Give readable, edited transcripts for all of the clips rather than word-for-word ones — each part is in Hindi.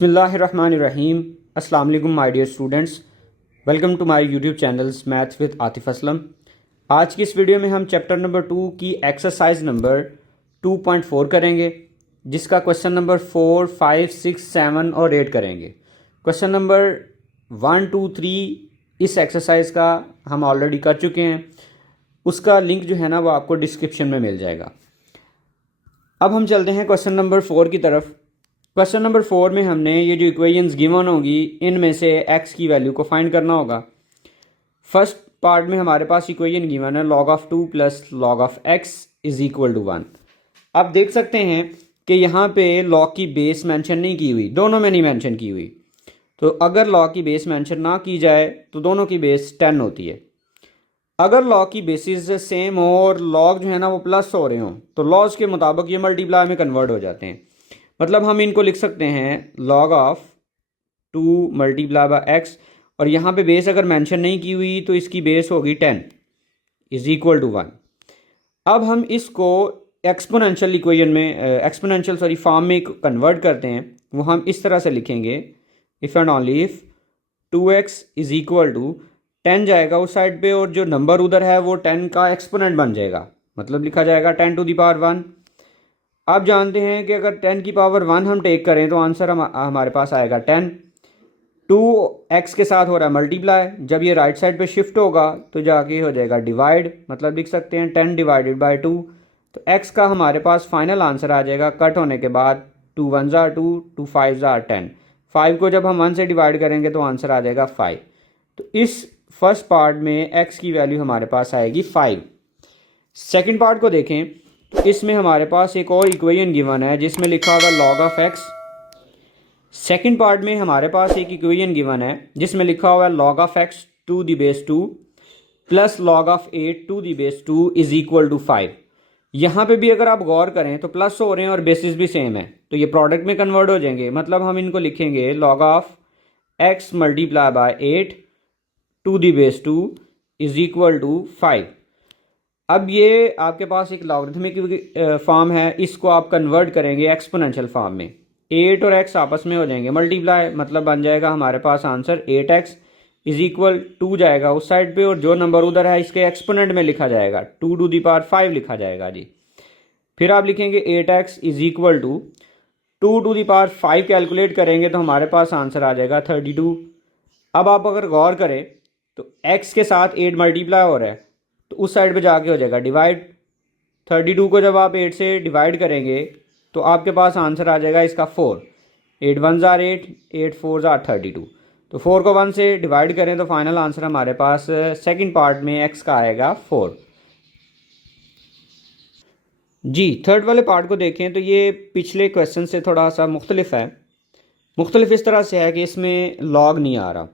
बिस्मिल्लाहिर्रहमानिर्रहीम। अस्सलाम वालेकुम my dear students, welcome to my YouTube channels maths with Atif Aslam. आज की इस वीडियो में हम चैप्टर नंबर 2 की एक्सरसाइज नंबर 2.4 करेंगे, जिसका क्वेश्चन नंबर 4, 5, 6, 7 और 8 करेंगे। क्वेश्चन नंबर 1, 2, 3 इस एक्सरसाइज का हम ऑलरेडी कर चुके हैं, उसका लिंक जो है ना वो आपको डिस्क्रिप्शन में मिल जाएगा। अब हम चलते हैं क्वेश्चन नंबर 4 की तरफ। क्वेश्चन नंबर 4 में हमने ये जो इक्वेशंस गिवन होगी इनमें से x की वैल्यू को फाइंड करना होगा। फर्स्ट पार्ट में हमारे पास इक्वेशन गिवन है log of 2 plus log of x is equal to 1। आप देख सकते हैं कि यहाँ पे log की बेस मेंशन नहीं की हुई, दोनों में नहीं मेंशन की हुई। तो अगर log की बेस मेंशन ना की जाए तो दोनों की बेस 10 होती है। अगर log की बेसिस सेम हो और log जो है ना वो प्लस हो रहे हो तो लॉज के मुताबिक ये मल्टीप्लाई में कन्वर्ट हो जाते हैं। मतलब हम इनको लिख सकते हैं log of 2 multiply by x, और यहाँ पे बेस अगर मेंशन नहीं की हुई तो इसकी बेस होगी 10 इज इक्वल टू 1। अब हम इसको एक्सपोनेंशियल इक्वेशन में एक्सपोनेंशियल फॉर्म में कन्वर्ट करते हैं। वो हम इस तरह से लिखेंगे, if and only if 2x is equal to 10 जाएगा उस साइड पे, और जो नंबर उधर है वो 10 का एक्सपोनेंट बन जाएगा, मतलब लिखा जाएगा 10 टू द पावर 1। आप जानते हैं कि अगर 10 की पावर 1 हम टेक करें तो आंसर हमारे पास आएगा 10। 2x के साथ हो रहा है मल्टीप्लाई, जब ये राइट साइड पे शिफ्ट होगा तो जाके हो जाएगा डिवाइड, मतलब लिख सकते हैं 10 डिवाइडेड बाई 2। तो x का हमारे पास फाइनल आंसर आ जाएगा कट होने के बाद 2 1 ज़ार 2, 2 5 ज़ार 10। 5 को जब हम 1 से डिवाइड करेंगे तो आंसर आ जाएगा 5। तो इस फर्स्ट पार्ट में x की वैल्यू हमारे पास आएगी 5। सेकेंड पार्ट को देखें तो इसमें हमारे पास एक और इक्वेशन गिवन है जिसमें लिखा होगा log of x। Second part में हमारे पास एक इक्वेशन गिवन है जिसमें लिखा हुआ है log of x to the base 2 plus log of 8 to the base 2 is equal to 5। यहाँ पे भी अगर आप गौर करें तो प्लस हो रहे हैं और बेसिस भी सेम है, तो ये प्रोडक्ट में कन्वर्ट हो जाएंगे। मतलब हम इनको लिखेंगे log of x multiply by 8 to the base 2 is equal to 5। अब ये आपके पास एक लॉगरिथमिक फॉर्म है, इसको आप कन्वर्ट करेंगे एक्सपोनेंशियल फॉर्म में। 8 और x आपस में हो जाएंगे मल्टीप्लाई, मतलब बन जाएगा हमारे पास आंसर 8x इज इक्वल 2 जाएगा उस साइड पे, और जो नंबर उधर है इसके एक्सपोनेंट में लिखा जाएगा 2 टू दी पावर 5 लिखा जाएगा जी। फिर आप लिखेंगे 8x is equal to 2 to the power 5 calculate करेंगे तो हमारे पास आंसर आ जाएगा 32। अब आप अगर गौर करें तो x के साथ 8 मल्टीप्लाई हो रहा है तो उस साइड पे जाके हो जाएगा डिवाइड। 32 को जब आप 8 से डिवाइड करेंगे तो आपके पास आंसर आ जाएगा इसका 4। 8 1 ज़ार 8, 8 4 ज़ार 32। तो 4 को 1 से डिवाइड करें तो फाइनल आंसर हमारे पास सेकंड पार्ट में x का आएगा 4 जी। थर्ड वाले पार्ट को देखें तो ये पिछले क्वेश्चन से थोड़ा सा मुख्तलिफ है। मुख्तलिफ इस तरह से है कि इसमें लॉग नहीं आ रहा।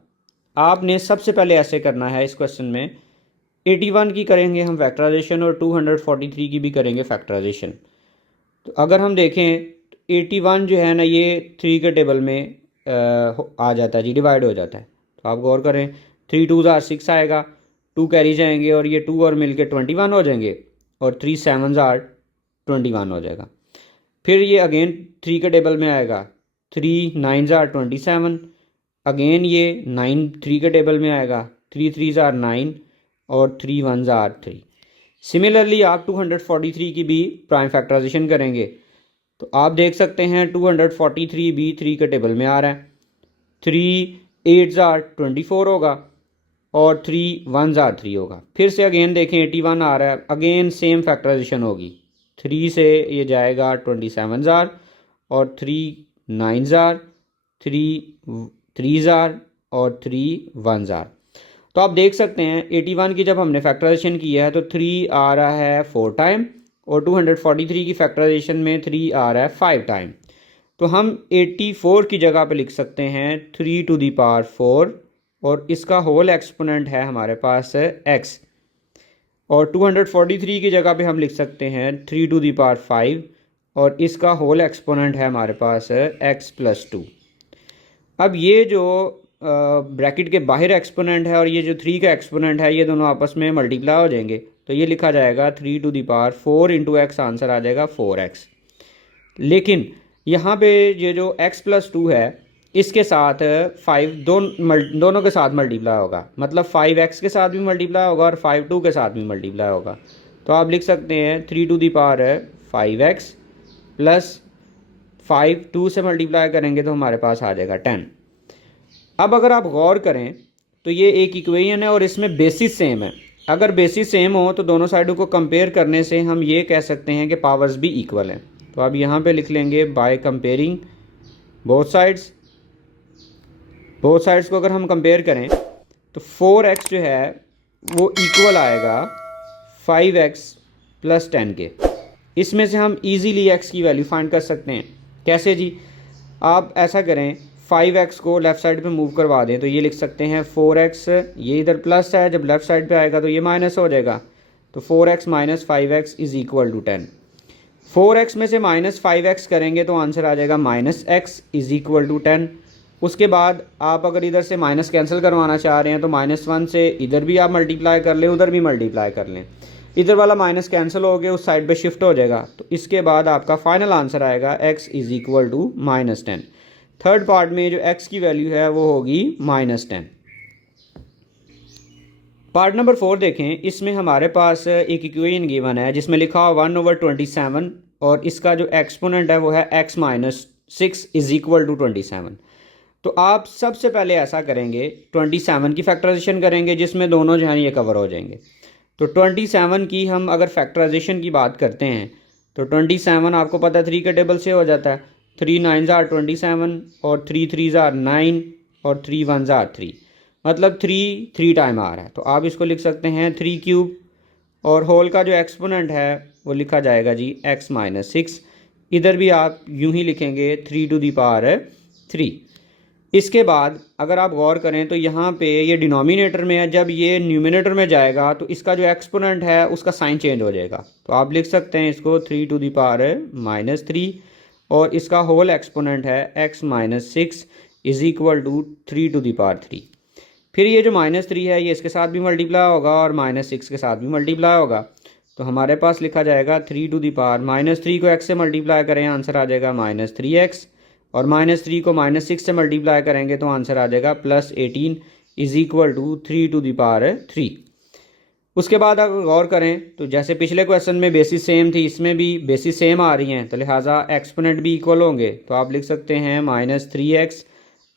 आपने सबसे पहले ऐसे करना है, इस क्वेश्चन में 81 की करेंगे हम फैक्टराइजेशन और 243 की भी करेंगे फैक्टराइजेशन। तो अगर हम देखें तो 81 जो है ना ये 3 के टेबल में आ जाता है जी, डिवाइड हो जाता है। तो आप गौर करें 3 2 ज़ार 6 आएगा, 2 कैरी जाएंगे और ये 2 और मिल के 21 हो जाएंगे, और 3 7 ज़ार 21 हो जाएगा। फिर ये अगेन 3 के टेबल में आएगा, 3 9 ज़ार 27, अगेन ये 9 3 के टेबल में आएगा, 3 3 ज़ार 9 और 3 1 ज़ार 3। सिमिलरली आप 243 की भी प्राइम फैक्टराइजेशन करेंगे तो आप देख सकते हैं 243 भी 3 के टेबल में आ रहा है। 3 8 ज़ार 24 होगा और 3 1 ज़ार 3 होगा। फिर से अगेन देखें 81 आ रहा है, अगेन सेम फैक्टराइजेशन होगी। 3 से ये जाएगा 27 ज़ार और 3 9 ज़ार 3 ज़ार और 3 1 ज़ार। तो आप देख सकते हैं 81 की जब हमने फैक्टराइजेशन किया है तो 3 आ रहा है 4 टाइम, और 243 की फैक्टराइजेशन में 3 आ रहा है 5 टाइम। तो हम 84 की जगह पे लिख सकते हैं 3 टू दी पावर 4, और इसका होल एक्सपोनेंट है हमारे पास x, और 243 की जगह पे हम लिख सकते हैं 3 टू दी पावर 5, और इसका होल एक्सपोनेंट है हमारे पास x प्लस 2। अब ये जो ब्रैकेट के बाहर एक्सपोनेंट है और ये जो 3 का एक्सपोनेंट है ये दोनों आपस में मल्टीप्लाई हो जाएंगे, तो ये लिखा जाएगा 3 to the power 4 into x, answer आ जाएगा 4x। लेकिन यहाँ पे ये जो x प्लस 2 है इसके साथ 5 दोनों के साथ मल्टीप्लाई होगा, मतलब 5x के साथ भी मल्टीप्लाई होगा और 5 2 के साथ भी मल्टीप्लाई होगा। तो आप लिख सकते हैं 3 to the power 5x plus 5 2 से मल्टीप्लाई करेंगे तो हमारे पास आ जाएगा 10। अब अगर आप गौर करें तो ये एक इक्वेशन है और इसमें बेसिस सेम है। अगर बेसिस सेम हो तो दोनों साइडों को कंपेयर करने से हम ये कह सकते हैं कि पावर्स भी इक्वल हैं। तो आप यहाँ पे लिख लेंगे बाय कंपेयरिंग बोथ साइड्स को अगर हम कंपेयर करें तो 4x जो है वो इक्वल आएगा 5x प्लस 10 के। इसमें से हम इजीली x की वैल्यू फाइंड कर सकते हैं। कैसे जी? आप ऐसा करें, 5x को लेफ़्ट साइड पे मूव करवा दें तो ये लिख सकते हैं 4x, ये इधर प्लस है, जब लेफ़्ट साइड पे आएगा तो ये माइनस हो जाएगा। तो 4x minus 5x is equal to 10। 4x में से माइनस 5x करेंगे तो आंसर आ जाएगा minus x is equal to 10। उसके बाद आप अगर इधर से माइनस कैंसिल करवाना चाह रहे हैं तो -1 से इधर भी आप मल्टीप्लाई कर लें, उधर भी मल्टीप्लाई कर लें, इधर वाला माइनस कैंसिल हो गया, उस साइड पे शिफ्ट हो जाएगा। तो इसके बाद आपका फाइनल आंसर आएगा x is equal to -10। Third part में जो x की वैल्यू है वो होगी -10। पार्ट नंबर 4 देखें। इसमें हमारे पास एक इक्वेशन गिवन है जिसमें लिखा हुआ 1/27 और इसका जो एक्सपोनेंट है वो है x minus 6 is equal to 27। तो आप सबसे पहले ऐसा करेंगे, 27 की फैक्टराइजेशन करेंगे जिसमें दोनों जो हैं ये कवर हो जाएंगे। तो 27 की हम अगर फैक्टराइजेशन की बात करते हैं तो 27 आपको पता है 3 के टेबल से हो जाता है। 3 9s are 27 और 3 3s are 9 और 3 1s are 3, मतलब 3 टाइम आ रहा है। तो आप इसको लिख सकते हैं 3 क्यूब और होल का जो एक्सपोनेंट है वो लिखा जाएगा जी x माइनस 6। इधर भी आप यूं ही लिखेंगे 3 टू दी पावर 3। इसके बाद अगर आप गौर करें तो यहाँ पे ये डिनोमिनेटर में है, जब ये न्यूमिनेटर में जाएगा तो इसका जो एक्सपोनेंट है उसका साइन चेंज हो जाएगा। तो आप लिख सकते हैं इसको 3 टू दी पावर -3 और इसका होल एक्सपोनेंट है x minus 6 is equal to 3 to the power 3। फिर ये जो -3 है ये इसके साथ भी मल्टीप्लाई होगा और -6 के साथ भी मल्टीप्लाई होगा। तो हमारे पास लिखा जाएगा 3 टू दी पावर -3 को x से मल्टीप्लाई करें, आंसर आ जाएगा -3x और -3 को -6 से मल्टीप्लाई करेंगे तो आंसर आ जाएगा +18 is equal to 3 to the power 3। उसके बाद अगर गौर करें तो जैसे पिछले क्वेश्चन में बेसिस सेम थी, इसमें भी बेसिस सेम आ रही हैं, तो लिहाजा एक्सपोनेंट भी इक्वल होंगे। तो आप लिख सकते हैं -3x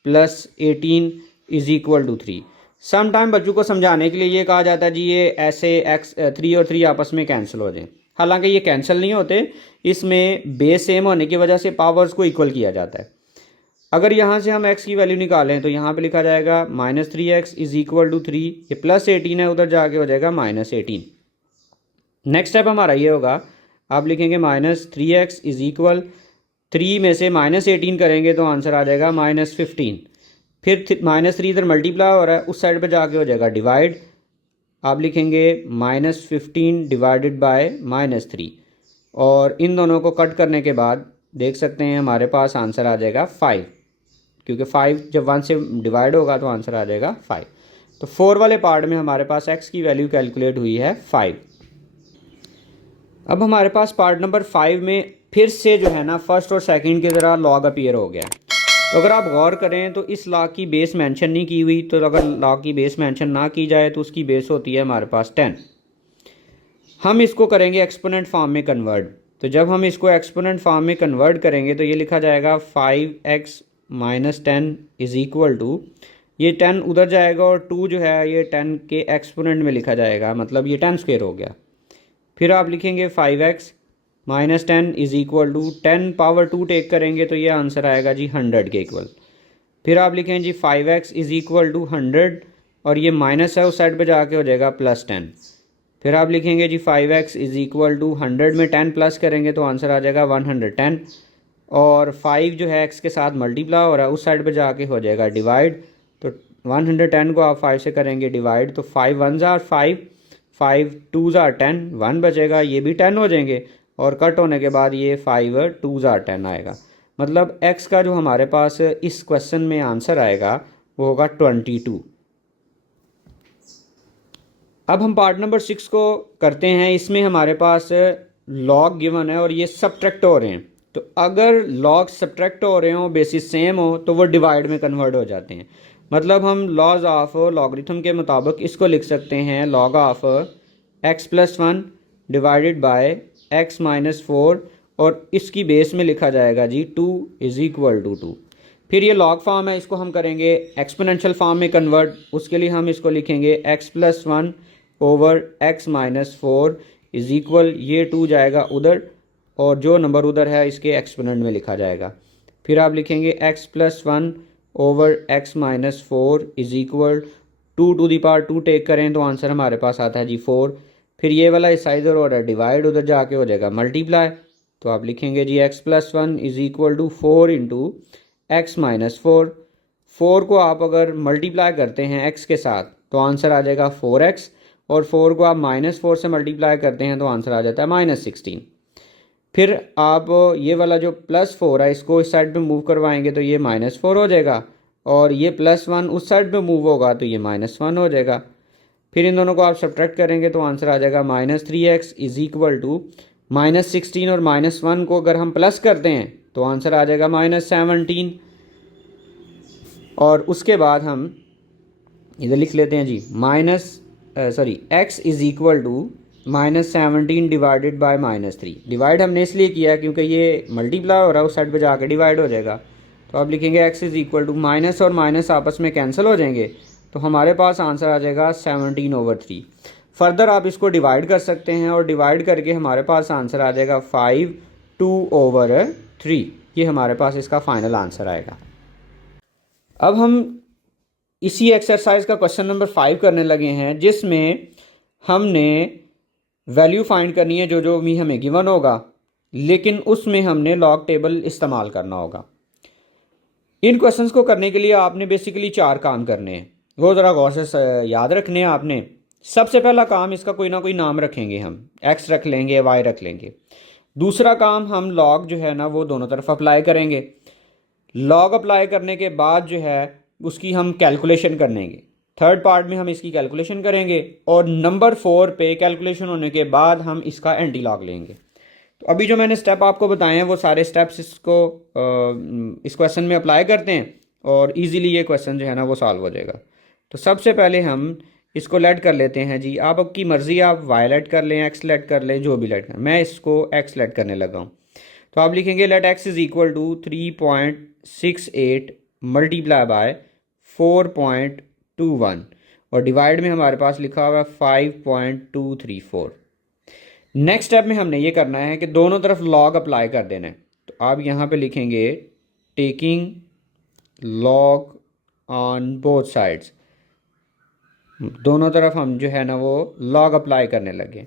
plus 18 is equal to 3। Some time बच्चों को समझाने के लिए ये कहा जाता है जी ये ऐसे x 3 और 3 आपस में कैंसिल हो जाएं, हालांकि ये कैंसिल नहीं होते, इसमें बेस सेम होने की वजह से पावर्स को इक्वल किया जाता है। अगर यहाँ से हम x की वैल्यू निकालें तो यहाँ पे लिखा जाएगा -3x इज़ इक्वल टू 3, ये +18 है, उधर जाके हो जाएगा -18। नेक्स्ट स्टेप हमारा ये होगा, आप लिखेंगे -3x इज़ इक्वल 3 में से -18 करेंगे तो आंसर आ जाएगा -15। फिर -3 इधर मल्टीप्लाई हो रहा है, उस साइड पे जाके हो जाएगा डिवाइड। आप लिखेंगे -15 डिवाइडेड बाय -3 और इन दोनों को कट करने के बाद देख सकते हैं हमारे पास आंसर आ जाएगा 5, क्योंकि 5 जब 1 से डिवाइड होगा तो आंसर आ जाएगा 5। तो 4 वाले पार्ट में हमारे पास x की वैल्यू कैलकुलेट हुई है 5। अब हमारे पास पार्ट नंबर 5 में फिर से जो है ना फर्स्ट और सेकंड की तरह लॉग अपीयर हो गया। तो अगर आप गौर करें तो इस लॉग की बेस मेंशन नहीं की हुई, तो अगर लॉग की बेस मेंशन ना की जाए तो उसकी बेस होती है हमारे पास 10। हम इसको करेंगे एक्सपोनेंट फॉर्म में कन्वर्ट। तो जब हम इसको एक्सपोनेंट फॉर्म में कन्वर्ट करेंगे तो ये लिखा जाएगा 5x minus 10 is equal to, ये 10 उधर जाएगा और 2 जो है ये 10 के एक्सपोनेंट में लिखा जाएगा, मतलब ये 10 स्क्वायर हो गया। फिर आप लिखेंगे 5x minus 10 is equal to 10 power 2 take करेंगे तो ये आंसर आएगा जी 100 के इक्वल। फिर आप लिखें जी 5x इज़ इक्वल टू 100 और ये माइनस है उस साइड पे जाके हो जाएगा +10। फिर आप लिखेंगे जी 5x इज़ इक्वल टू 100 में 10 प्लस करेंगे तो आंसर आ जाएगा 110 और 5 जो है x के साथ मल्टीप्लाई हो रहा है उस साइड पे जाके हो जाएगा डिवाइड। तो 110 को आप 5 से करेंगे डिवाइड तो 5 1s are 5, 5 2s are 10, 1 बचेगा, ये भी 10 हो जाएंगे और कट होने के बाद ये 5 2s are 10 आएगा। मतलब x का जो हमारे पास इस क्वेश्चन में आंसर आएगा वो होगा 22। अब हम पार्ट नंबर 6 को करते हैं। इसमें हमारे पास लॉग गिवन है और ये सब्ट्रैक्ट हो रहे हैं। तो अगर लॉग सब्ट्रैक्ट हो रहे हो, बेसिस सेम हो, तो वो डिवाइड में कन्वर्ट हो जाते हैं। मतलब हम लॉज ऑफ लॉगरिथम के मुताबिक इसको लिख सकते हैं log of x+1 divided by x-4, और इसकी बेस में लिखा जाएगा जी 2 = 2। फिर ये लॉग फॉर्म है, इसको हम करेंगे एक्सपोनेंशियल फॉर्म में कन्वर्ट। उसके लिए हम इसको लिखेंगे x+1 over x-4 is equal, ये 2 जाएगा उधर और जो नंबर उधर है इसके एक्सपोनेंट में लिखा जाएगा। फिर आप लिखेंगे x+1 over x-4 is equal 2 to the power 2 take करें तो आंसर हमारे पास आता है जी 4। फिर ये वाला इस इधर हो रहा है डिवाइड, उधर जाके हो जाएगा मल्टीप्लाई। तो आप लिखेंगे जी x+1 is equal to 4 into x-4। 4 को आप अगर मल्टीप्लाई करते हैं x के साथ तो आंसर आ जाएगा 4x, और 4 को आप -4 से मल्टीप्लाई करते हैं तो आंसर आ जाता है -16। फिर आप ये वाला जो +4 है इसको इस साइड पे मूव करवाएंगे तो ये -4 हो जाएगा, और ये +1 उस साइड पे मूव होगा तो ये -1 हो जाएगा। फिर इन दोनों को आप सब्ट्रैक्ट करेंगे तो आंसर आ जाएगा -3x इज इक्वल टू -16, और -1 को अगर हम प्लस करते हैं तो आंसर आ जाएगा -17। और उसके बाद हम इधर लिख लेते हैं जी x is equal to -17 divided by -3। Divide हमने इसलिए किया क्योंकि ये मल्टीप्लाई हो रहा है, उस साइड पे जाके डिवाइड हो जाएगा। तो आप लिखेंगे x is equal to minus और माइनस आपस में कैंसिल हो जाएंगे, तो हमारे पास आंसर आ जाएगा 17/3। फर्दर आप इसको डिवाइड कर सकते हैं और डिवाइड करके हमारे पास आंसर आ जाएगा 5/2/3। ये हमारे पास इसका फाइनल आंसर आएगा। अब हम इसी एक्सरसाइज का क्वेश्चन नंबर 5 करने लगे हैं, जिसमें हमने वैल्यू फाइंड करनी है जो जो भी हमें गिवन होगा, लेकिन उसमें हमने लॉग टेबल इस्तेमाल करना होगा। इन क्वेश्चंस को करने के लिए आपने बेसिकली 4 काम करने हैं, वो ज़रा गौर से याद रखने हैं आपने। सबसे पहला काम, इसका कोई ना कोई नाम रखेंगे, हम x रख लेंगे, y रख लेंगे। दूसरा काम, हम लॉग जो है ना वो दोनों तरफ अप्लाई करेंगे। लॉग अप्लाई करने के बाद जो है उसकी हम कैलकुलेशन करेंगे। थर्ड पार्ट में हम इसकी कैलकुलेशन करेंगे, और नंबर 4 पे कैलकुलेशन होने के बाद हम इसका एंटी लॉग लेंगे। तो अभी जो मैंने स्टेप आपको बताए हैं वो सारे स्टेप्स इसको इस क्वेश्चन में अप्लाई करते हैं और इजीली ये क्वेश्चन जो है ना वो सॉल्व हो जाएगा। तो सबसे पहले हम इसको लेट कर लेते हैं जी। आप आपकी मर्ज़ी, आप वाई लेट कर लें, एक्स लेट कर लें, जो भी लेट करें। मैं इसको एक्स लेट करने लगा हूँ। तो आप लिखेंगे let x is equal to 3.68 multiply by 4.21, और डिवाइड में हमारे पास लिखा हुआ है 5.234। नेक्स्ट स्टेप में हमने ये करना है कि दोनों तरफ लॉग अप्लाई कर देना है। तो आप यहाँ पे लिखेंगे taking log on both sides. दोनों तरफ हम जो है ना वो लॉग अप्लाई करने लगे।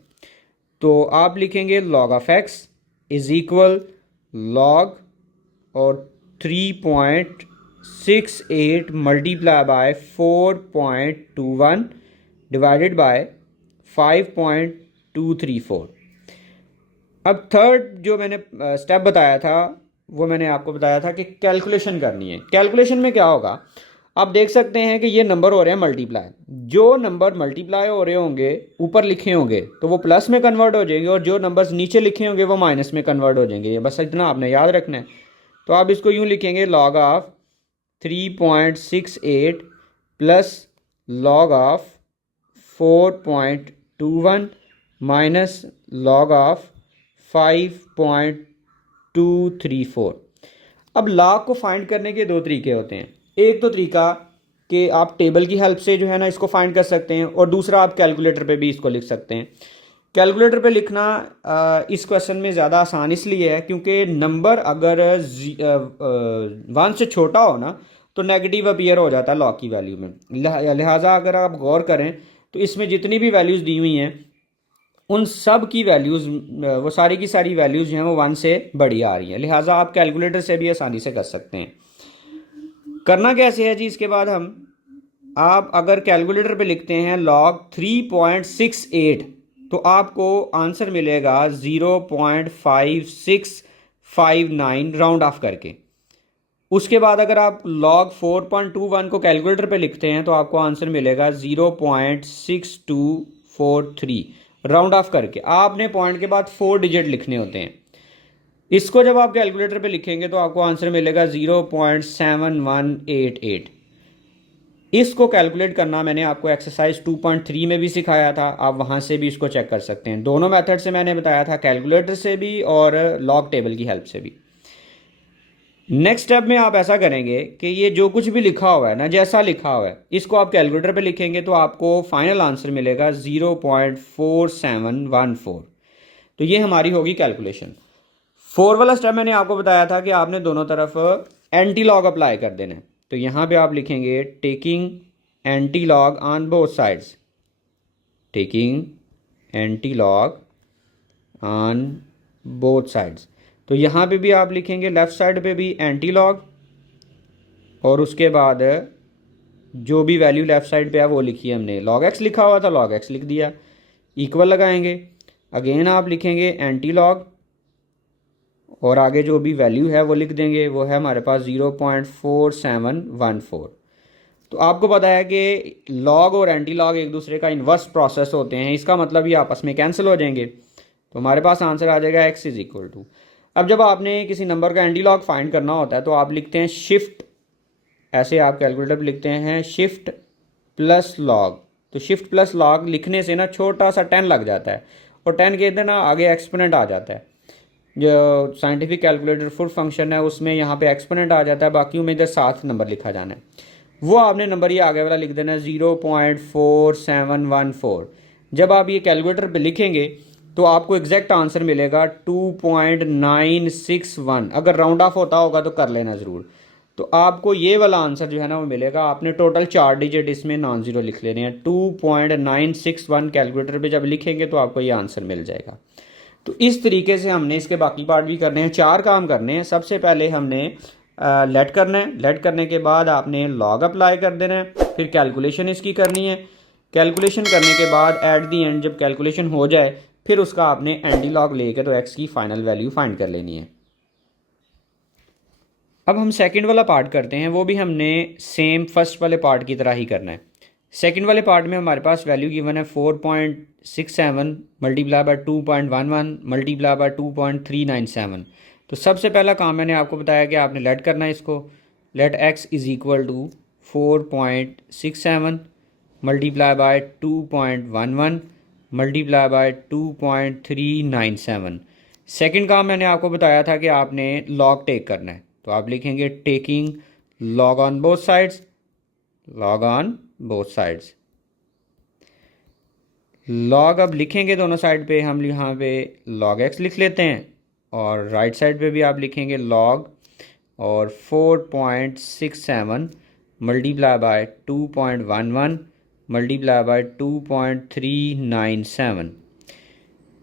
तो आप लिखेंगे log of x is equal log और 3.68 मल्टीप्लाई बाय 4.21 डिवाइडेड बाय 5.234। अब थर्ड जो मैंने स्टेप बताया था वो मैंने आपको बताया था कि कैलकुलेशन करनी है। कैलकुलेशन में क्या होगा, आप देख सकते हैं कि ये नंबर हो रहे हैं मल्टीप्लाई। जो नंबर मल्टीप्लाई हो रहे होंगे ऊपर लिखे होंगे तो वो प्लस में कन्वर्ट हो जाएंगे, और जो नंबर्स नीचे लिखे होंगे वो माइनस में कन्वर्ट हो जाएंगे। ये बस इतना आपने याद रखना है। तो आप इसको यूँ लिखेंगे log of 3.68 plus log of 4.21 minus log of 5.234। अब लॉग को फाइंड करने के दो तरीके होते हैं। एक तो तरीका कि आप टेबल की हेल्प से जो है ना इसको फाइंड कर सकते हैं, और दूसरा आप कैलकुलेटर पे भी इसको लिख सकते हैं। कैलकुलेटर पे लिखना इस क्वेश्चन में ज़्यादा आसान इसलिए है क्योंकि नंबर अगर 1 से छोटा हो ना तो नेगेटिव अपीयर हो जाता है लॉग की वैल्यू में। लिहाजा अगर आप गौर करें तो इसमें जितनी भी वैल्यूज़ दी हुई हैं उन सब की वैल्यूज़, वो सारी की सारी वैल्यूज़ जो हैं वो 1 से बड़ी आ रही हैं। लिहाजा आप कैलकुलेटर से भी आसानी से कर सकते हैं। करना कैसे है जी, इसके बाद आप अगर कैलकुलेटर पे लिखते हैं लॉग 3.68 तो आपको आंसर मिलेगा 0.5659 राउंड ऑफ करके। उसके बाद अगर आप लॉग 4.21 को कैलकुलेटर पे लिखते हैं तो आपको आंसर मिलेगा 0.6243 राउंड ऑफ करके। आपने पॉइंट के बाद 4 डिजिट लिखने होते हैं। इसको जब आप कैलकुलेटर पे लिखेंगे तो आपको आंसर मिलेगा 0.7188। इसको कैलकुलेट करना मैंने आपको एक्सरसाइज 2.3 में भी सिखाया था, आप वहाँ से भी इसको चेक कर सकते हैं। दोनों मेथड से मैंने बताया था, कैलकुलेटर से भी और लॉग टेबल की हेल्प से भी। नेक्स्ट स्टेप में आप ऐसा करेंगे कि ये जो कुछ भी लिखा हुआ है ना, जैसा लिखा हुआ है, इसको आप कैलकुलेटर पे लिखेंगे तो आपको फाइनल आंसर मिलेगा 0.4714। तो ये हमारी होगी कैलकुलेशन। 4 वाला स्टेप मैंने आपको बताया था कि आपने दोनों तरफ एंटी लॉग अप्लाई कर देना है। तो यहाँ पे आप लिखेंगे taking anti log on both sides, taking anti log on both sides. तो यहाँ पे भी आप लिखेंगे लेफ़्ट साइड पे भी एंटी लॉग, और उसके बाद जो भी वैल्यू लेफ़्ट साइड पे है वो लिखी है हमने, लॉग एक्स लिखा हुआ था लॉग एक्स लिख दिया, इक्वल लगाएंगे। अगेन आप लिखेंगे एंटी लॉग, और आगे जो भी वैल्यू है वो लिख देंगे, वो है हमारे पास 0.4714। तो आपको पता है कि लॉग और एंटी लॉग एक दूसरे का इन्वर्स प्रोसेस होते हैं, इसका मतलब ये आपस में कैंसिल हो जाएंगे। तो हमारे पास आंसर आ जाएगा x इज इक्वल टू। अब जब आपने किसी नंबर का एंटी लॉग फाइंड करना होता है तो आप लिखते हैं शिफ्ट, ऐसे आप कैलकुलेटर पर लिखते हैं शिफ्ट प्लस लॉग। तो शिफ्ट प्लस लॉग लिखने से ना छोटा सा 10 लग जाता है, और 10 के इधर ना आगे एक्सपोनेंट आ जाता है। जो साइंटिफिक कैलकुलेटर फुल फंक्शन है उसमें यहाँ पे एक्सपोनेंट आ जाता है, बाकी में इधर 7 नंबर लिखा जाना है। वो आपने नंबर ये आगे वाला लिख देना है 0.4714। जब आप ये कैलकुलेटर पे लिखेंगे तो आपको एग्जैक्ट आंसर मिलेगा 2.961। अगर राउंड ऑफ होता होगा तो कर लेना ज़रूर। तो आपको ये वाला आंसर जो है ना वो मिलेगा। आपने टोटल 4 डिजिट इसमें नॉन ज़ीरो लिख लेने हैं। 2.961 कैलकुलेटर पे जब लिखेंगे तो आपको ये आंसर मिल जाएगा। तो इस तरीके से हमने इसके बाकी पार्ट भी करने हैं, 4 काम करने हैं। सबसे पहले हमने लेट करना है, लेट करने के बाद आपने लॉग अप्लाई कर देना है, फिर कैलकुलेशन इसकी करनी है। कैलकुलेशन करने के बाद एट दी एंड जब कैलकुलेशन हो जाए फिर उसका आपने एंटी लॉग लेके तो एक्स की फाइनल वैल्यू फाइंड कर लेनी है। अब हम सेकंड वाला पार्ट करते हैं, वो भी हमने सेम फर्स्ट वाले पार्ट की तरह ही करना है। सेकंड वाले पार्ट में हमारे पास वैल्यू गिवन है 4.67 मल्टीप्लाई बाय 2.11 मल्टीप्लाई बाय 2.397। तो सबसे पहला काम मैंने आपको बताया कि आपने लेट करना है इसको। Let x is equal to 4.67 multiply by 2.11 multiply by 2.397। Second काम मैंने आपको बताया था कि आपने लॉग टेक करना है। तो आप लिखेंगे taking log on both sides, log on both sides. Log अब लिखेंगे दोनों साइड पे, हम यहाँ पे लॉग एक्स लिख लेते हैं, और राइट साइड पे भी आप लिखेंगे लॉग और 4.67 मल्टीप्लाई बाय 2.11 मल्टीप्लाई बाय 2.397।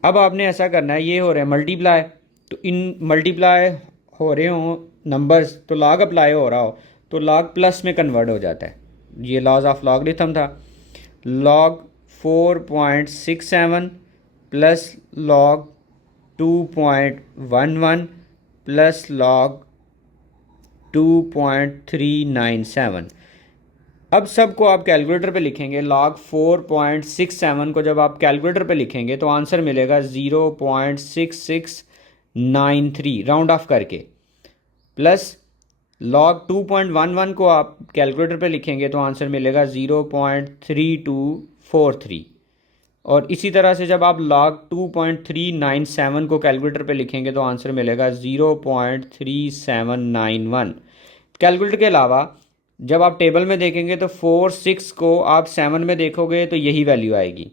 अब आपने ऐसा करना है, ये हो रहा है मल्टीप्लाई, तो इन मल्टीप्लाई हो रहे हों नंबर्स तो लॉग अप्लाई हो रहा हो तो लॉग प्लस में कन्वर्ट हो जाता है। ये लॉज ऑफ लॉगरिथम था। Log 4.67 plus log 2.11 plus log 2.397। अब सबको आप कैलकुलेटर पे लिखेंगे। लॉग 4.67 को जब आप कैलकुलेटर पे लिखेंगे तो आंसर मिलेगा 0.6693 राउंड ऑफ करके, प्लस लॉग 2.11 को आप कैलकुलेटर पे लिखेंगे तो आंसर मिलेगा 0.3243। और इसी तरह से जब आप लॉग 2.397 को कैलकुलेटर पे लिखेंगे तो आंसर मिलेगा 0.3791। कैलकुलेटर के अलावा जब आप टेबल में देखेंगे तो 4-6 को आप 7 में देखोगे तो यही वैल्यू आएगी।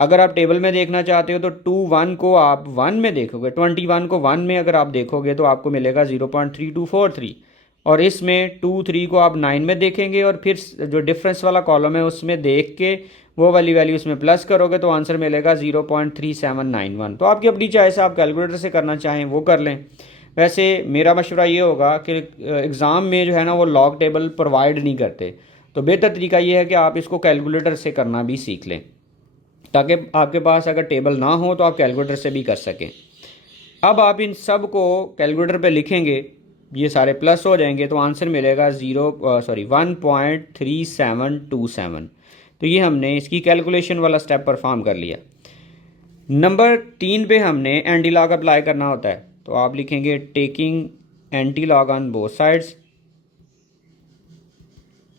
अगर आप टेबल में देखना चाहते हो तो 2-1 को आप 1 में देखोगे, 21 को 1 में अगर आप देखोगे तो आपको मिलेगा 0.3243। और इसमें 2-3 को आप 9 में देखेंगे और फिर जो डिफरेंस वाला कॉलम है उसमें देख के वो वाली वैल्यू उसमें प्लस करोगे तो आंसर मिलेगा 0.3791। तो आपकी अपनी चॉइस है, आप कैलकुलेटर से करना चाहें वो कर लें। वैसे मेरा मशवरा ये होगा कि एग्ज़ाम में जो है ना वो लॉग टेबल प्रोवाइड नहीं करते, तो बेहतर तरीका ये है कि आप इसको कैलकुलेटर से करना भी सीख लें, ताकि आपके पास अगर टेबल ना हो तो आप कैलकुलेटर से भी कर सकें। अब आप इन सब को कैलकुलेटर पे लिखेंगे, ये सारे प्लस हो जाएंगे तो आंसर मिलेगा 1.3727। तो ये हमने इसकी कैलकुलेशन वाला स्टेप परफॉर्म कर लिया। नंबर 3 पे हमने एंटी लॉग अप्लाई करना होता है। तो आप लिखेंगे taking anti log on both sides,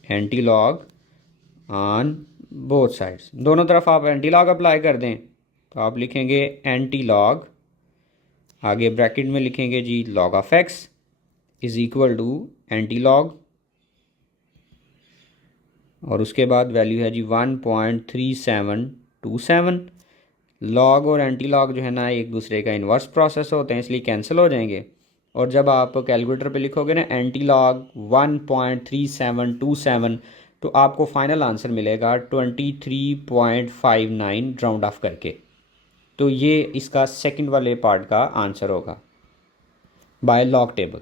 anti log on both sides, दोनों तरफ आप एंटी लॉग अप्लाई कर दें। तो आप लिखेंगे एंटी लॉग, आगे ब्रैकेट में लिखेंगे जी log of x is equal to anti log, और उसके बाद वैल्यू है जी 1.3727। लॉग और एंटी लॉग जो है ना एक दूसरे का इन्वर्स प्रोसेस होते हैं, इसलिए कैंसिल हो जाएंगे। और जब आप कैलकुलेटर पे लिखोगे ना एंटी लॉग 1.3727, तो आपको फाइनल आंसर मिलेगा 23.59 राउंड ऑफ करके। तो ये इसका सेकंड वाले पार्ट का आंसर होगा बाय लॉग टेबल।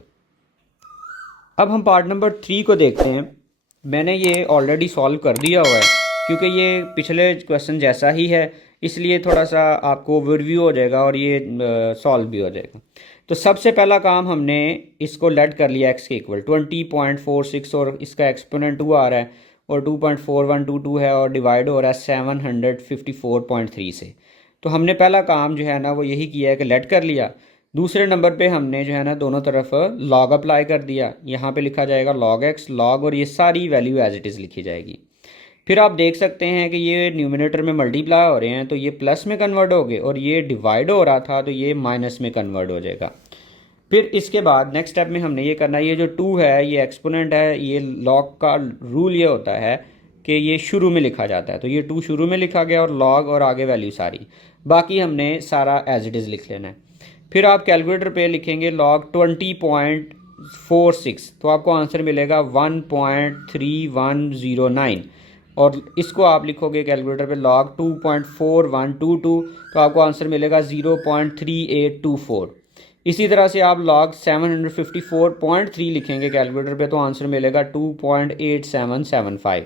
अब हम पार्ट नंबर 3 को देखते हैं। मैंने ये ऑलरेडी सॉल्व कर दिया हुआ है, क्योंकि ये पिछले क्वेश्चन जैसा ही है, इसलिए थोड़ा सा आपको ओवरव्यू हो जाएगा और ये सॉल्व भी हो जाएगा। तो सबसे पहला काम हमने इसको लेट कर लिया x के इक्वल 20.46, और इसका एक्सपोनेंट 2 आ रहा है और 2.4122 है और डिवाइड हो रहा है 754.3 से। तो हमने पहला काम जो है ना वो यही किया है कि लेट कर लिया। दूसरे नंबर पे हमने जो है ना दोनों तरफ लॉग अप्लाई कर दिया। यहाँ पे लिखा जाएगा लॉग एक्स लॉग, और ये सारी वैल्यू एज इट इज़ लिखी जाएगी। फिर आप देख सकते हैं कि ये न्यूमिनेटर में मल्टीप्लाई हो रहे हैं, तो ये प्लस में कन्वर्ट हो गए, और ये डिवाइड हो रहा था तो ये माइनस में कन्वर्ट हो जाएगा। फिर इसके बाद नेक्स्ट स्टेप में हमने ये करना है, ये जो 2 है ये एक्सपोनेंट है, ये लॉग का रूल ये होता है कि ये शुरू में लिखा जाता है, तो ये 2 शुरू में लिखा गया और लॉग और आगे वैल्यू सारी, बाकी हमने सारा एज इट इज़ लिख लेना है। फिर आप कैलकुलेटर पे लिखेंगे लॉग 20.46, तो आपको आंसर मिलेगा 1.3109, और इसको आप लिखोगे कैलकुलेटर पे लॉग 2.4122, तो आपको आंसर मिलेगा 0.3824। इसी तरह से आप लॉग 754.3 लिखेंगे कैलकुलेटर पे, तो आंसर मिलेगा 2.8775।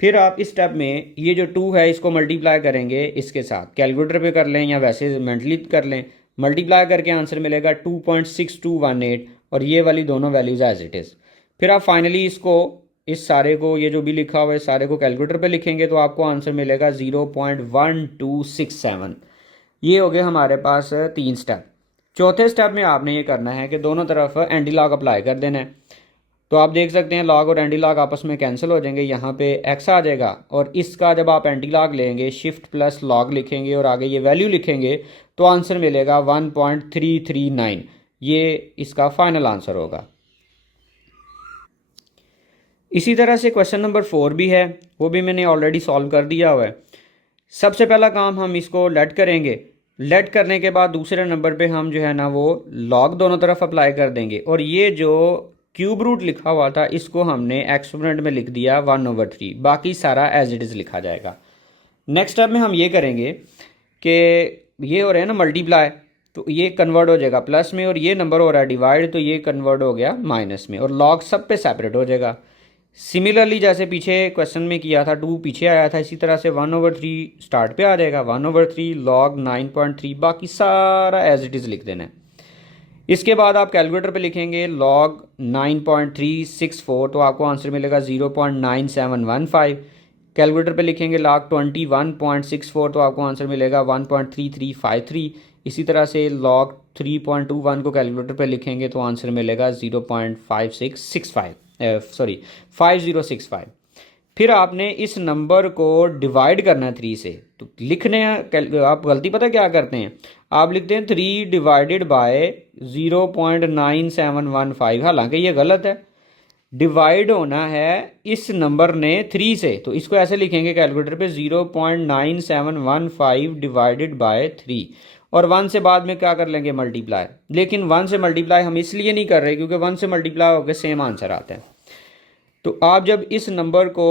फिर आप इस स्टेप में ये जो 2 है इसको मल्टीप्लाई करेंगे इसके साथ, कैलकुलेटर पे कर लें या वैसे मेंटली कर लें, मल्टीप्लाई करके आंसर मिलेगा 2.6218, और ये वाली दोनों वैल्यूज एज इट इज़। फिर आप फाइनली इसको इस सारे को ये जो भी लिखा हुआ है सारे को कैलकुलेटर पे लिखेंगे, तो आपको आंसर मिलेगा 0.1267। ये हो गए हमारे पास 3 स्टेप। चौथे स्टेप में आपने ये करना है कि दोनों तरफ एंटी लॉग अप्लाई कर देना है। तो आप देख सकते हैं लॉग और एंटी लॉग आपस में कैंसिल हो जाएंगे, यहाँ पे x आ जाएगा, और इसका जब आप एंटी लॉग लेंगे शिफ्ट प्लस लॉग लिखेंगे और आगे ये वैल्यू लिखेंगे, तो आंसर मिलेगा 1.339। ये इसका फाइनल आंसर होगा। इसी तरह से क्वेश्चन नंबर 4 भी है, वो भी मैंने ऑलरेडी सॉल्व कर दिया हुआ है। सबसे पहला काम हम इसको लेट करेंगे। लेट करने के बाद दूसरे नंबर पे हम जो है ना वो लॉग दोनों तरफ अप्लाई कर देंगे, और ये जो क्यूब रूट लिखा हुआ था इसको हमने एक्सपोनेंट में लिख दिया 1/3, बाकी सारा एज इट इज़ लिखा जाएगा। नेक्स्ट स्टेप में हम ये करेंगे कि ये हो रहे हैं ना मल्टीप्लाई, तो ये कन्वर्ट हो जाएगा प्लस में, और ये नंबर हो रहा है डिवाइड, तो ये कन्वर्ट हो गया माइनस में, और लॉग सब पे सेपरेट हो जाएगा। सिमिलरली जैसे पीछे क्वेश्चन में किया था 2 पीछे आया था, इसी तरह से 1/3 स्टार्ट पे आ जाएगा, 1/3 लॉग 9.3, बाकी सारा एज इट इज़ लिख देना है। इसके बाद आप कैलकुलेटर पे लिखेंगे लॉग 9.364, तो आपको आंसर मिलेगा 0.9715। कैलकुलेटर पे लिखेंगे लॉग 21.64, तो आपको आंसर मिलेगा 1.3353। इसी तरह से लॉग 3.21 को कैलकुलेटर पे लिखेंगे तो आंसर मिलेगा 5065। फिर आपने इस नंबर को डिवाइड करना है 3 से, तो लिखने आप गलती पता क्या करते हैं, आप लिखते हैं 3 डिवाइडेड बाय 0.9715, हालांकि ये गलत है। डिवाइड होना है इस नंबर ने 3 से, तो इसको ऐसे लिखेंगे कैलकुलेटर पे 0.9715 डिवाइडेड बाय 3, और 1 से बाद में क्या कर लेंगे मल्टीप्लाई। लेकिन 1 से मल्टीप्लाई हम इसलिए नहीं कर रहे क्योंकि 1 से मल्टीप्लाई होकर सेम आंसर आता है। तो आप जब इस नंबर को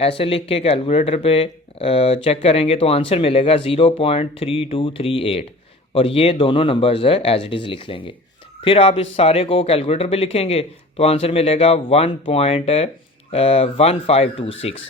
ऐसे लिख के कैलकुलेटर पे चेक करेंगे तो आंसर मिलेगा 0.3238, और ये दोनों नंबर्स एज इट इज़ लिख लेंगे। फिर आप इस सारे को कैलकुलेटर पे लिखेंगे तो आंसर मिलेगा 1.1526।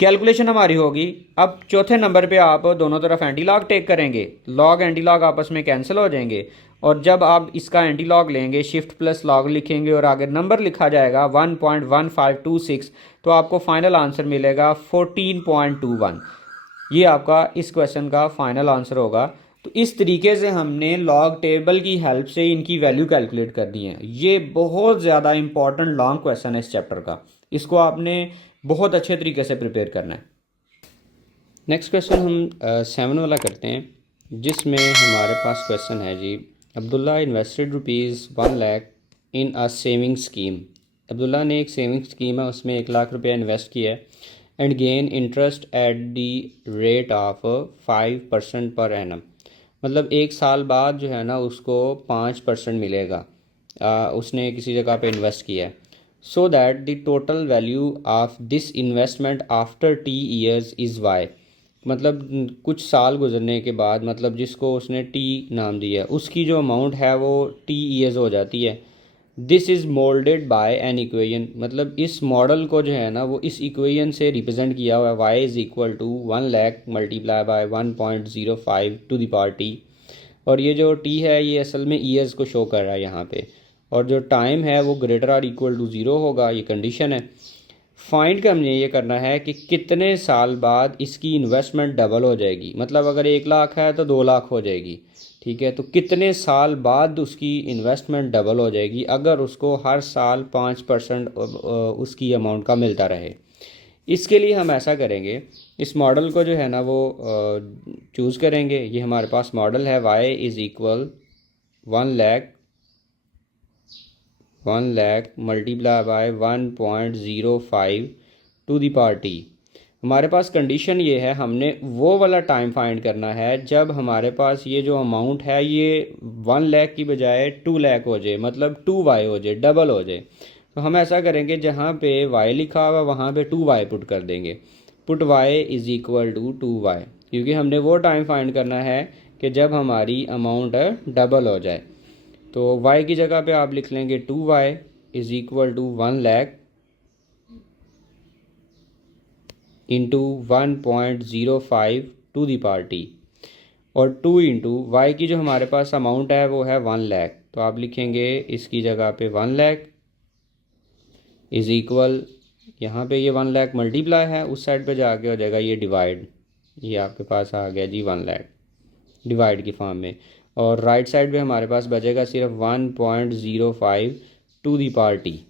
कैलकुलेशन हमारी होगी। अब चौथे नंबर पे आप दोनों तरफ एंटी लॉग टेक करेंगे, लॉग एंटी लॉग आपस में कैंसिल हो जाएंगे, और जब आप इसका एंटी लॉग लेंगे शिफ्ट प्लस लॉग लिखेंगे और आगे नंबर लिखा जाएगा 1.1526, तो आपको फाइनल आंसर मिलेगा 14.21। ये आपका इस क्वेश्चन का फाइनल आंसर होगा तो इस तरीके से हमने लॉग टेबल की हेल्प से इनकी वैल्यू कैलकुलेट कर दी है। ये बहुत ज़्यादा इंपॉर्टेंट लॉन्ग क्वेश्चन है इस चैप्टर का, इसको आपने बहुत अच्छे तरीके से प्रिपेयर करना है। नेक्स्ट क्वेश्चन हम 7 वाला करते हैं, जिसमें हमारे पास क्वेश्चन है जी, Abdullah invested ₹1 lakh in a saving scheme. Abdullah ने एक सेविंग स्कीम है, उसमें 1 लाख रुपया इन्वेस्ट किया है and gain interest at the rate of 5% per annum. मतलब 1 साल बाद जो है ना उसको 5% मिलेगा। उसने किसी जगह पे इन्वेस्ट किया है। So that the total value of this investment after T years is why. मतलब कुछ साल गुजरने के बाद, मतलब जिसको उसने टी नाम दिया, उसकी जो अमाउंट है वो टी ईयर्स हो जाती है। This is moulded by an equation. मतलब इस मॉडल को जो है ना वो इस इक्वेशन से रिप्रेजेंट किया हुआ है। Y is equal to 1 lakh multiply by 1.05 to the power t. और ये जो टी है ये असल में ईयर्स को शो कर रहा है यहाँ पे, और जो टाइम है वो ग्रेटर आर इक्वल टू 0 होगा, ये कंडीशन है। फाइंड का हमने ये करना है कि कितने साल बाद इसकी इन्वेस्टमेंट डबल हो जाएगी। मतलब अगर 1 लाख है तो 2 लाख हो जाएगी, ठीक है। तो कितने साल बाद उसकी इन्वेस्टमेंट डबल हो जाएगी अगर उसको हर साल 5% उसकी अमाउंट का मिलता रहे। इसके लिए हम ऐसा करेंगे, इस मॉडल को जो है ना वो चूज़ करेंगे। ये हमारे पास मॉडल है y is equal 1 lakh multiply by 1.05 to the power t. हमारे पास कंडीशन ये है, हमने वो वाला टाइम फाइंड करना है जब हमारे पास ये जो अमाउंट है ये 1 लाख की बजाय 2 लाख हो जाए, मतलब 2y हो जाए, डबल हो जाए। तो हम ऐसा करेंगे, जहाँ पे y लिखा हुआ वहाँ पे 2y पुट कर देंगे। Put y is equal to 2y, क्योंकि हमने वो टाइम फाइंड करना है कि जब हमारी अमाउंट डबल हो जाए। तो y की जगह पे आप लिख लेंगे 2y is equal to 1 lakh into 1.05 to the power t, और 2 इंटू वाई की जो हमारे पास अमाउंट है वो है 1 लाख। तो आप लिखेंगे इसकी जगह पे 1 लाख इज़ इक्वल, यहाँ पे ये 1 लाख मल्टीप्लाई है, उस साइड पे जाके हो जाएगा ये डिवाइड। ये आपके पास आ गया जी 1 लाख डिवाइड की फॉर्म में, और राइट साइड पे हमारे पास बचेगा सिर्फ 1.05 टू दी पावर टी।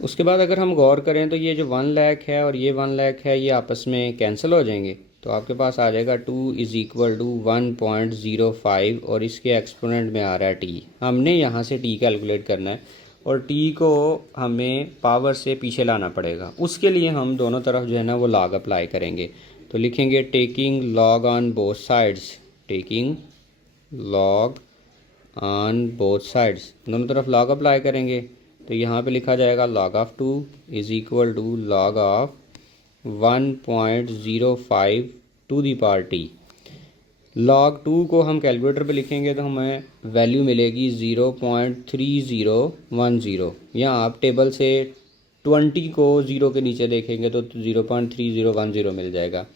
उसके बाद अगर हम गौर करें तो ये जो 1 लाख है और ये 1 लाख है ये आपस में कैंसिल हो जाएंगे। तो आपके पास आ जाएगा 2 इज़ इक्वल टू 1.05, और इसके एक्सपोनेंट में आ रहा है टी। हमने यहाँ से टी कैलकुलेट करना है और टी को हमें पावर से पीछे लाना पड़ेगा। उसके लिए हम दोनों तरफ जो है ना वो लॉग अप्लाई करेंगे। तो लिखेंगे taking log on both sides, taking log on both sides, दोनों तरफ लॉग अप्लाई करेंगे। तो यहाँ पे लिखा जाएगा log of 2 is equal to log of 1.05 to the power t. log 2 को हम कैलकुलेटर पे लिखेंगे तो हमें वैल्यू मिलेगी 0.3010। यहाँ आप टेबल से 20 को 0 के नीचे देखेंगे तो 0.3010 मिल जाएगा।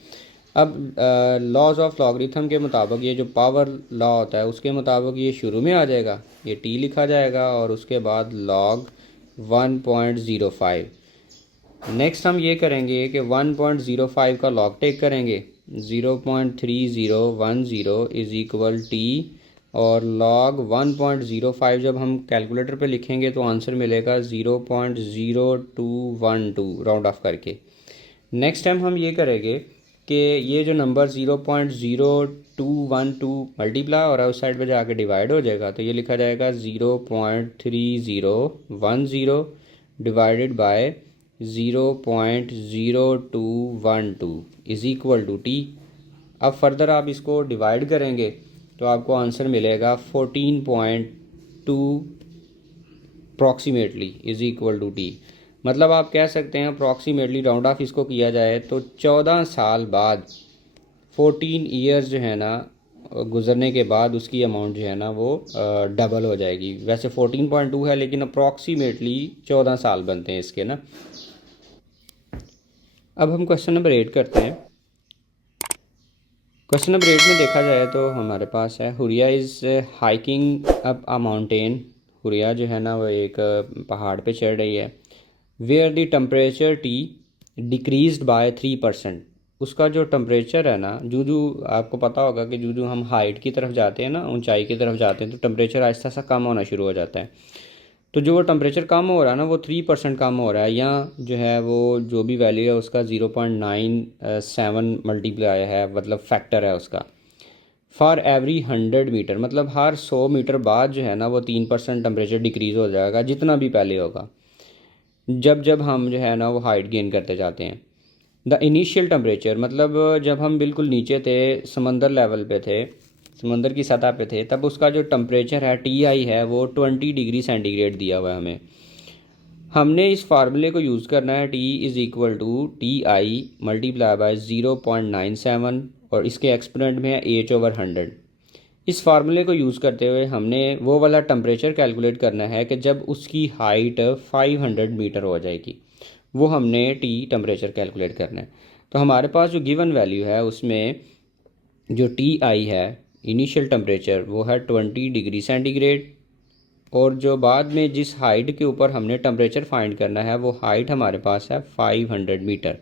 अब लॉज ऑफ लॉगरिथम के मुताबिक ये जो पावर लॉ होता है उसके मुताबिक ये शुरू में आ जाएगा, ये टी लिखा जाएगा और उसके बाद log 1.05। नेक्स्ट हम ये करेंगे कि 1.05 का लॉग टेक करेंगे, 0.3010 इज़ इक्वल टी, और log 1.05 जब हम कैलकुलेटर पे लिखेंगे तो आंसर मिलेगा 0.0212 राउंड ऑफ करके। नेक्स्ट टाइम हम ये करेंगे कि ये जो नंबर 0.0212 मल्टीप्लाई हो रहा है उस साइड पे जाके डिवाइड हो जाएगा। तो ये लिखा जाएगा 0.3010 divided by 0.0212 is equal to t. अब फर्दर आप इसको डिवाइड करेंगे तो आपको आंसर मिलेगा 14.2 approximately is equal to t. मतलब आप कह सकते हैं अप्रॉक्सीमेटली राउंड ऑफ इसको किया जाए तो 14 साल बाद, 14 ईयर्स जो है ना गुजरने के बाद उसकी अमाउंट जो है ना वो डबल हो जाएगी। वैसे 14.2 है लेकिन अप्रॉक्सीमेटली 14 साल बनते हैं इसके ना। अब हम क्वेश्चन नंबर 8 करते हैं। क्वेश्चन नंबर 8 में देखा जाए तो हमारे पास है Huriya is hiking up a mountain. Huriya जो है ना वो एक पहाड़ पे चढ़ रही है। Where the temperature t decreased by 3%। उसका जो टेम्परेचर है ना, जो आपको पता होगा कि जो हम हाइट की तरफ जाते हैं ना, ऊंचाई की तरफ जाते हैं, तो टेम्परेचर आहिस्ता सा कम होना शुरू हो जाता है। तो जो वो टेम्परेचर कम हो रहा है ना, वो 3% कम हो रहा है, या जो है वो जो भी वैल्यू है उसका 0.97 मल्टीप्लाई है, मतलब फैक्टर है उसका, फॉर एवरी 100 मीटर, मतलब हर 100 मीटर बाद जो है ना वो 3% टेम्परेचर डिक्रीज़ हो जाएगा, जितना भी पहले होगा, जब जब हम जो है ना वो हाइट गेन करते जाते हैं। द इनिशियल टेम्परेचर, मतलब जब हम बिल्कुल नीचे थे, समंदर लेवल पे थे, समंदर की सतह पे थे, तब उसका जो टेम्परेचर है TI है वो 20 डिग्री सेंटीग्रेड दिया हुआ है हमें। हमने इस फार्मूले को यूज़ करना है, T=TI मल्टीप्लाई बाय 0.97, और इसके एक्सपोनेंट में है H/100। इस फार्मूले को यूज़ करते हुए हमने वो वाला टेम्परेचर कैलकुलेट करना है कि जब उसकी हाइट 500 मीटर हो जाएगी, वो हमने टेम्परेचर कैलकुलेट करना है। तो हमारे पास जो गिवन वैल्यू है उसमें जो TI है इनिशियल टेम्परेचर वो है 20 डिग्री सेंटीग्रेड, और जो बाद में जिस हाइट के ऊपर हमने टेम्परेचर फाइंड करना है वो हाइट हमारे पास है 500 मीटर।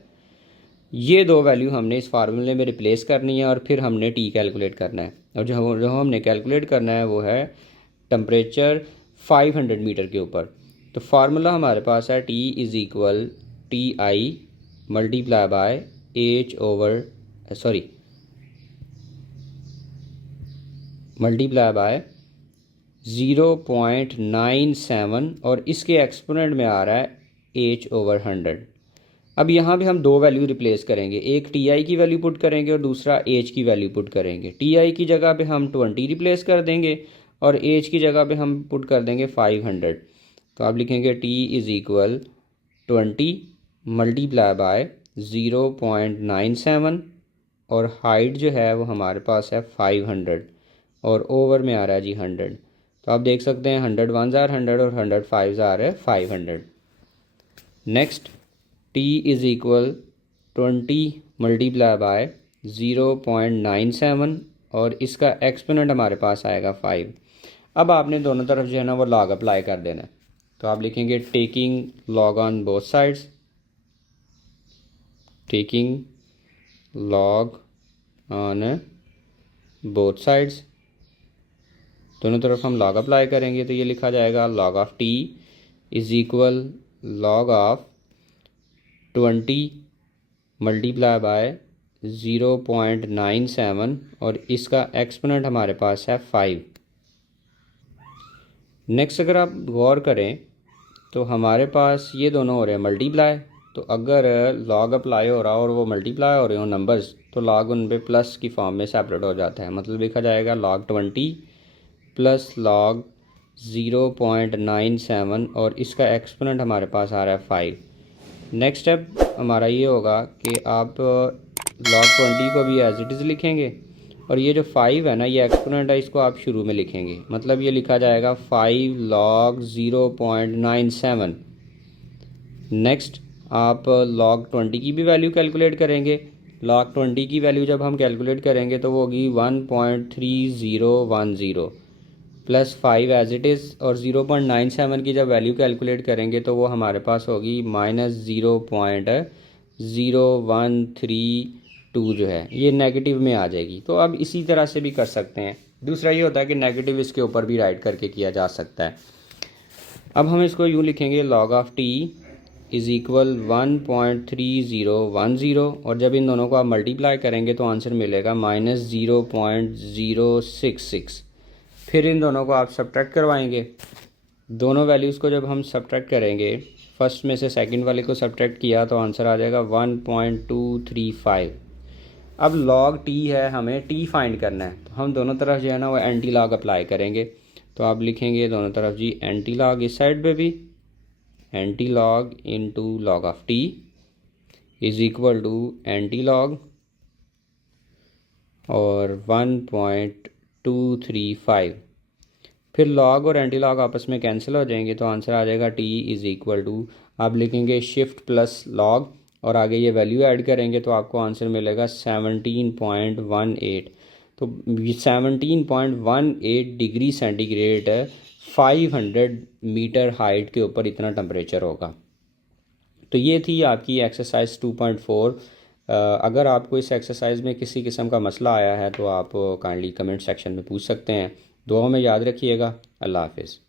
ये दो वैल्यू हमने इस फार्मूले में रिप्लेस करनी है, और फिर हमने T कैलकुलेट करना है, और जो हमने कैलकुलेट करना है वो है टेम्परेचर 500 मीटर के ऊपर। तो फार्मूला हमारे पास है T=TI multiply by multiply by 0.97, और इसके एक्सपोनेंट में आ रहा है H/100। अब यहाँ पे हम दो वैल्यू रिप्लेस करेंगे, एक TI की वैल्यू पुट करेंगे और दूसरा H की वैल्यू पुट करेंगे। TI की जगह पे हम 20 रिप्लेस कर देंगे, और H की जगह पे हम पुट कर देंगे 500। तो आप लिखेंगे T=20 मल्टीप्लाई बाय 0.97, और हाइट जो है वो हमारे पास है 500, और ओवर में आ रहा है जी 100। तो आप देख सकते हैं 100 1s are 100 और 100 5s are 500। Next T=20 multiply by 0.97, और इसका एक्सपोनेंट हमारे पास आएगा 5। अब आपने दोनों तरफ जो है ना वो लॉग अप्लाई कर देना है। तो आप लिखेंगे taking log on both sides, taking log on both sides, दोनों तरफ हम लॉग अप्लाई करेंगे, तो ये लिखा जाएगा log of T is equal log of 20 multiply by 0.97, और इसका एक्सपोनेंट हमारे पास है 5। नेक्स्ट अगर आप गौर करें तो हमारे पास ये दोनों हो रहे हैं मल्टीप्लाई, तो अगर लॉग अप्लाई हो रहा और वो मल्टीप्लाई हो रहे हो नंबर्स, तो लॉग उन पे प्लस की फॉर्म में सेपरेट हो जाता है, मतलब लिखा जाएगा log 20 प्लस log 0.97, और इसका एक्सपोनेंट हमारे पास आ रहा है 5। नेक्स्ट स्टेप हमारा ये होगा कि आप log 20 को भी एज इट इज़ लिखेंगे, और ये जो 5 है ना, ये एक्सपोनेंट है, इसको आप शुरू में लिखेंगे, मतलब ये लिखा जाएगा 5 log 0.97। नेक्स्ट आप log 20 की भी वैल्यू कैलकुलेट करेंगे। log 20 की वैल्यू जब हम कैलकुलेट करेंगे तो वो होगी 1.3010 प्लस 5 एज इट इज़, और 0.97 की जब वैल्यू कैलकुलेट करेंगे तो वो हमारे पास होगी -0.0132 जो है ये नेगेटिव में आ जाएगी। तो अब इसी तरह से भी कर सकते हैं। दूसरा ये होता है कि नेगेटिव इसके ऊपर भी राइट करके किया जा सकता है। अब हम इसको यूँ लिखेंगे log of T is equal 1.3010, और जब इन दोनों को आप मल्टीप्लाई करेंगे तो आंसर मिलेगा -0.066। फिर इन दोनों को आप सब्ट्रैक्ट करवाएंगे। दोनों वैल्यूज़ को जब हम सब्ट्रैक्ट करेंगे, फर्स्ट में से सेकंड वाले को सब्ट्रैक्ट किया तो आंसर आ जाएगा 1.235। अब log T है, हमें T फाइंड करना है, तो हम दोनों तरफ जो है ना वो एंटी लॉग अप्लाई करेंगे। तो आप लिखेंगे दोनों तरफ जी एंटी लॉग, इस साइड पे भी anti log into log of T is equal to anti log और 1.235। फिर लॉग और एंटी लॉग आपस में कैंसिल हो जाएंगे, तो आंसर आ जाएगा T इज़ इक्वल टू, आप लिखेंगे शिफ्ट प्लस लॉग, और आगे ये वैल्यू ऐड करेंगे तो आपको आंसर मिलेगा 17.18। तो 17.18 डिग्री सेंटीग्रेड 500 मीटर हाइट के ऊपर इतना टेम्परेचर होगा। तो ये थी आपकी एक्सरसाइज 2.4 अगर आपको इस एक्सरसाइज में किसी किस्म का मसला आया है तो आप काइंडली कमेंट सेक्शन में पूछ सकते हैं। दुआओं में याद रखिएगा। अल्लाह हाफिज़।